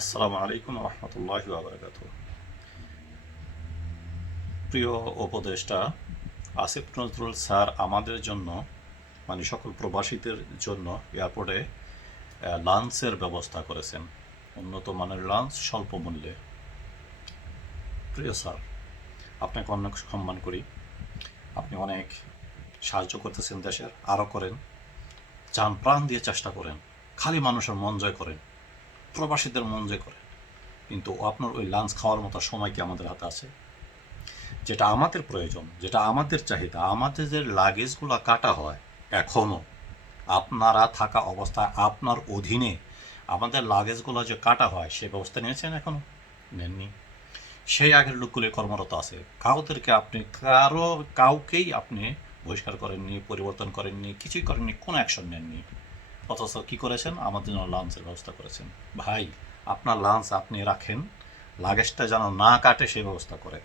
আসসালামু আলাইকুম রহমতুল্লাহি ওয়া বারাকাতুহু। প্রিয় উপদেষ্টা আসিফ নজরুল স্যার আমাদের জন্য মানে সকল প্রবাসীদের জন্য এয়ারপোর্টে লাঞ্চের ব্যবস্থা করেছেন, উন্নত মানের লাঞ্চ স্বল্প মূল্যে। প্রিয় স্যার, আপনাকে অনেক সম্মান করি। আপনি অনেক সাহায্য করতেছেন দেশের, আরও করেন, যান প্রাণ দিয়ে চেষ্টা করেন, খালি মানুষের মন জয় করেন, প্রবাসীদের মন জয় করেন, কিন্তু আপনার ওই লাঞ্চ খাওয়ার মতো সময় কি আমাদের হাতে আছে? যেটা আমাদের প্রয়োজন, যেটা আমাদের চাহিদা, আমাদের যে লাগেজগুলো কাটা হয় এখনও আপনারা থাকা অবস্থায় আপনার অধীনে আমাদের লাগেজগুলো যে কাটা হয় সে ব্যবস্থা নিয়েছেন? এখনও নেননি। সেই আগের লোকগুলি কর্মরত আছে, কাউকেই আপনি বহিষ্কার করেননি, পরিবর্তন করেননি, কিছুই করেননি, কোনো অ্যাকশন নেননি। অথচ কী করেছেন? আমাদের জন্য লাঞ্চের ব্যবস্থা করেছেন। ভাই, আপনার লাঞ্চ আপনি রাখেন, লাগেজটা যেন না কাটে সেই ব্যবস্থা করে।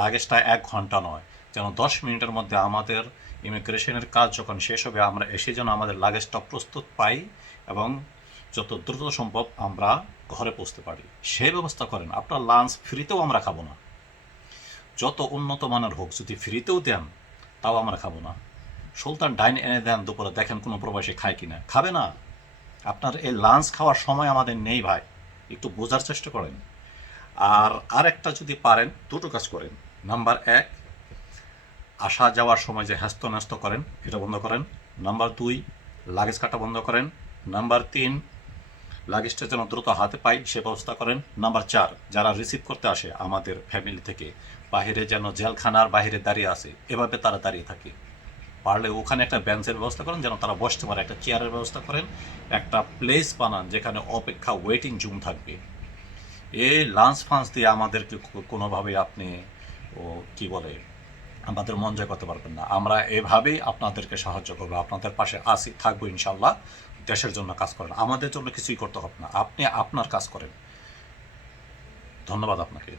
লাগেজটা 1 ঘন্টা নয়, যেন 10 মিনিটের মধ্যে আমাদের ইমিগ্রেশনের কাজ যখন শেষ হবে আমরা এসে যেন আমাদের লাগেজটা প্রস্তুত পাই এবং যত দ্রুত সম্ভব আমরা ঘরে পৌঁছতে পারি, সেই ব্যবস্থা করেন। আপনার লাঞ্চ ফ্রিতেও আমরা খাবো না, যত উন্নত মানের হোক, যদি ফ্রিতেও দেন তাও আমরা খাবো না। সুলতান ডাইন এনে দেন দুপুরে, দেখেন কোনো প্রবাসী খায় কিনা, খাবে না। আপনার এই লাঞ্চ খাওয়ার সময় আমাদের নেই ভাই, একটু বোঝার চেষ্টা করেন। আর আরেকটা যদি পারেন, দুটো কাজ করেন। নাম্বার 1, আসা যাওয়ার সময় যে হ্যাস্ত ন্যস্ত করেন এটা বন্ধ করেন। নাম্বার 2, লাগেজ কাটা বন্ধ করেন। নাম্বার 3, লাগেজটা যেন দ্রুত হাতে পাই সে ব্যবস্থা করেন। নাম্বার 4, যারা রিসিভ করতে আসে আমাদের ফ্যামিলি থেকে, বাহিরে যেন জেলখানার বাহিরে দাঁড়িয়ে আসে এভাবে তারা দাঁড়িয়ে থাকে, পারলে ওখানে একটা বেঞ্চের ব্যবস্থা করেন যেন তারা বসতে পারে, একটা চেয়ারের ব্যবস্থা করেন, একটা প্লেস বানান যেখানে অপেক্ষা ওয়েটিং জুম থাকবে। এই লাঞ্চ ফাঞ্চ দিয়ে আমাদেরকে কোনোভাবেই আপনি ও কি বলে আমাদের মন জয় করতে পারবেন না। আমরা এভাবেই আপনাদেরকে সাহায্য করবো, আপনাদের পাশে আসি, থাকবো ইনশাল্লাহ। দেশের জন্য কাজ করেন, আমাদের জন্য কিছুই করতে হবে না, আপনি আপনার কাজ করেন। ধন্যবাদ আপনাকে।